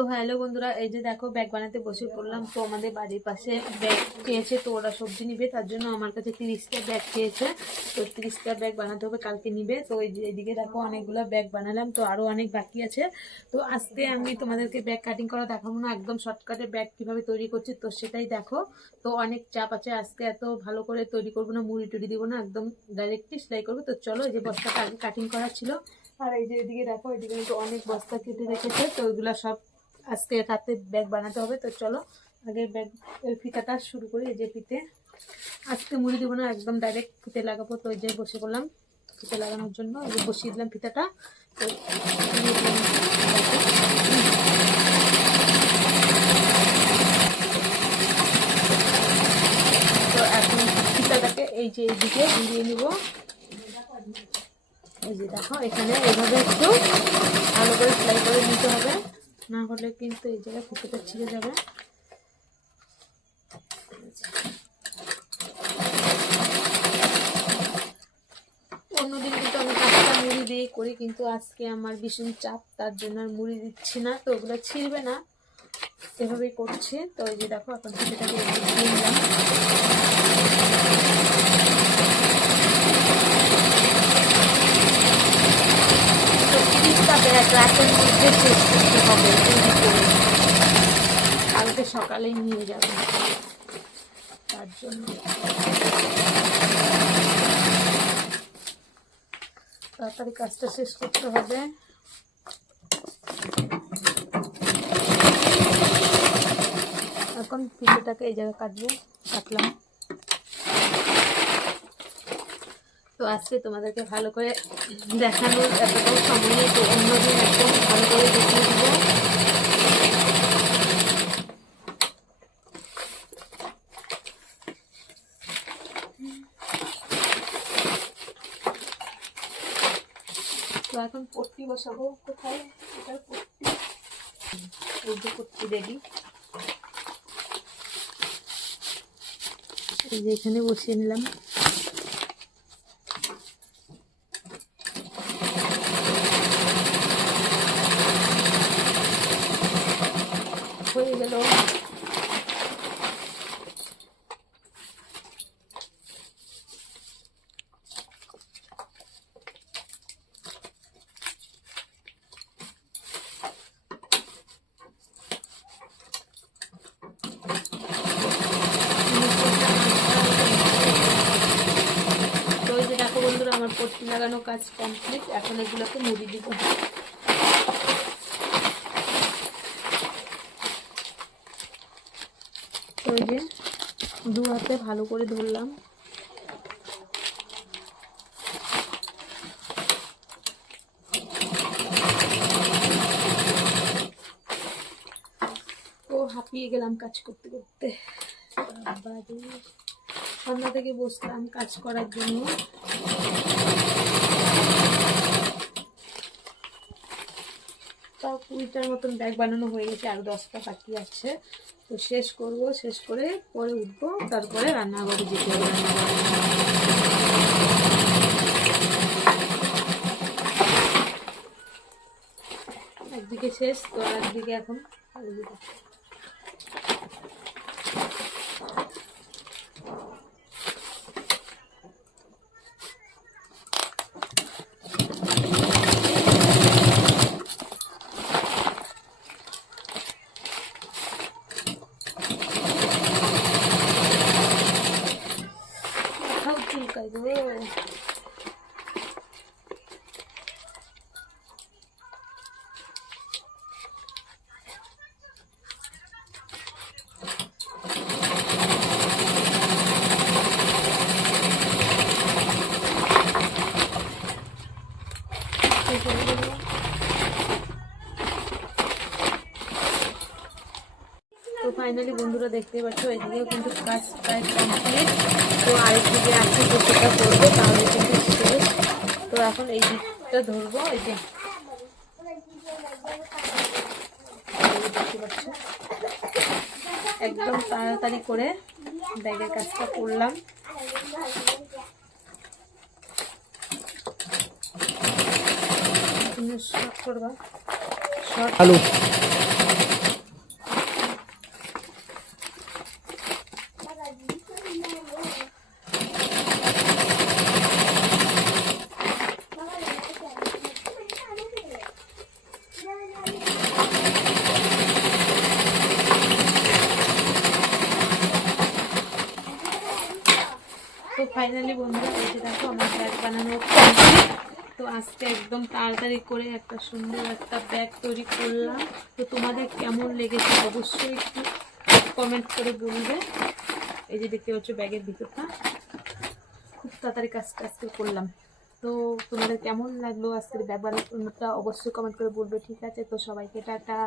তো হ্যালো বন্ধুরা, এই যে দেখো ব্যাগ বানাতে বসে পড়লাম। তো আমাদের বাড়ির পাশে ব্যাগ চেয়েছে তো ওরা সবজি নিবে, তার জন্য আমার কাছে তিরিশটা ব্যাগ চেয়েছে তো তিরিশটা ব্যাগ বানাতে হবে, কালকে নিবে। তো এই যে এদিকে দেখো অনেকগুলো ব্যাগ বানালাম, তো আরও অনেক বাকি আছে। তো আজকে আমি তোমাদেরকে ব্যাগ কাটিং করা দেখাবো না, একদম শর্টকাটে ব্যাগ কীভাবে তৈরি করছি, তো সেটাই দেখো। তো অনেক চাপ আছে, আজকে এত ভালো করে তৈরি করব না, মুড়ি টুড়ি দিব না, একদম ডাইরেক্টলি সেলাই করব। তো চলো এই যে বস্তাটা কাটিং করা ছিল। আর এই যে এদিকে দেখো, এদিকে কিন্তু অনেক বস্তা কেটে রেখেছে, তো ওইগুলো সব আজকে রাতে ব্যাগ বানাতে হবে, তো চলো আগে ব্যাগ ফিতাটা শুরু করি, এই যে ফিতে। আজকে মুড়ি দেবো না, একদম ডাইরেক্ট ফিতে লাগাবো, তো ওই যে বসে পড়লাম ফিতে লাগানোর জন্য, এই যে বসিয়ে দিলাম ফিতাটা। তো এখন ফিতাটাকে এই যে এইদিকে ঘুরিয়ে নিব। এই যে দেখো, এখানে এভাবে একটু ভালো করে সেলাই করে নিতে হবে। না হলে কিন্তু এই জায়গায় ফুটোটা ছিঁড়ে যাবে। অন্যদিন কিন্তু আমি কাঁচা মুড়ি দিয়ে করি, কিন্তু আজকে আমার ভীষণ চাপ, তার জন্য আর মুড়ি দিচ্ছি না, তো ওগুলো ছিঁড়বে না। এভাবেই করছি। তো এই যে দেখো, এখন সেটাকে দিয়ে নিলাম তো রাতের মধ্যে শেষ করতে হবে কালকে সকালেই নিয়ে যাবে। তার জন্য। তাড়াতাড়ি কাজটা শেষ করতে হবে। এখন পিঠেটাকে এই জায়গায় কাটবো, কাটলাম। তো আজকে তোমাদেরকে ভালো করে দেখানোর এতটাও সময় নেই, তো অন্যদিন একদম ভালো করে দেখিয়ে দিব। এখন পট্টি বসাবো। কোথায়? পট্টি। এই এখানে বসিয়ে নিলাম। হয়ে গেল আমার পট্টি লাগানো কাজ কমপ্লিট এখন এগুলোকে মুড়ি দিব। এই যে দু হাতে ভালো করে ধরলাম। ও হাঁপিয়ে গেলাম কাজ করতে করতে। সন্ধ্যা থেকে বসলাম কাজ করার জন্য। তাও কুড়িটার মতন ব্যাগ বানানো হয়ে গেছে আর দশটা বাকি আছে। তো শেষ করব, শেষ করে পরে উঠব, তারপরে রান্নাঘরে যেতে হবে একদিকে শেষ, তো একদিকে এখন তো ফাইনালি বন্ধুরা দেখতে পাচ্ছ, এদিকেও কিন্তু কাজ প্রায় কমপ্লিট তো আরেকদিকে আছে যে সেটা করব, তাহলে কিন্তু শেষ তো এখন এই দিকটা ধরবো, এই যে। একদম তাড়াতাড়ি করে ব্যাগের কাজটা করলাম। শর্ট করবা। শর্ট ফাইনালি বন্ধুরা এসে দেখো আমার ব্যাগ বানানো তো আজকে একদম তাড়াতাড়ি করে একটা সুন্দর একটা ব্যাগ তৈরি করলাম। তো তোমাদের কেমন লেগেছে অবশ্যই একটু কমেন্ট করে বলবে। এই যে দেখতে পাচ্ছ ব্যাগের ভিতরটা। খুব তাড়াতাড়ি কাজটা আজকে করলাম। তো তোমাদের কেমন লাগল আজকের ব্যাগ বানানোটা অবশ্যই কমেন্ট করে বলবে, ঠিক আছে? তো সবাইকে টাটা।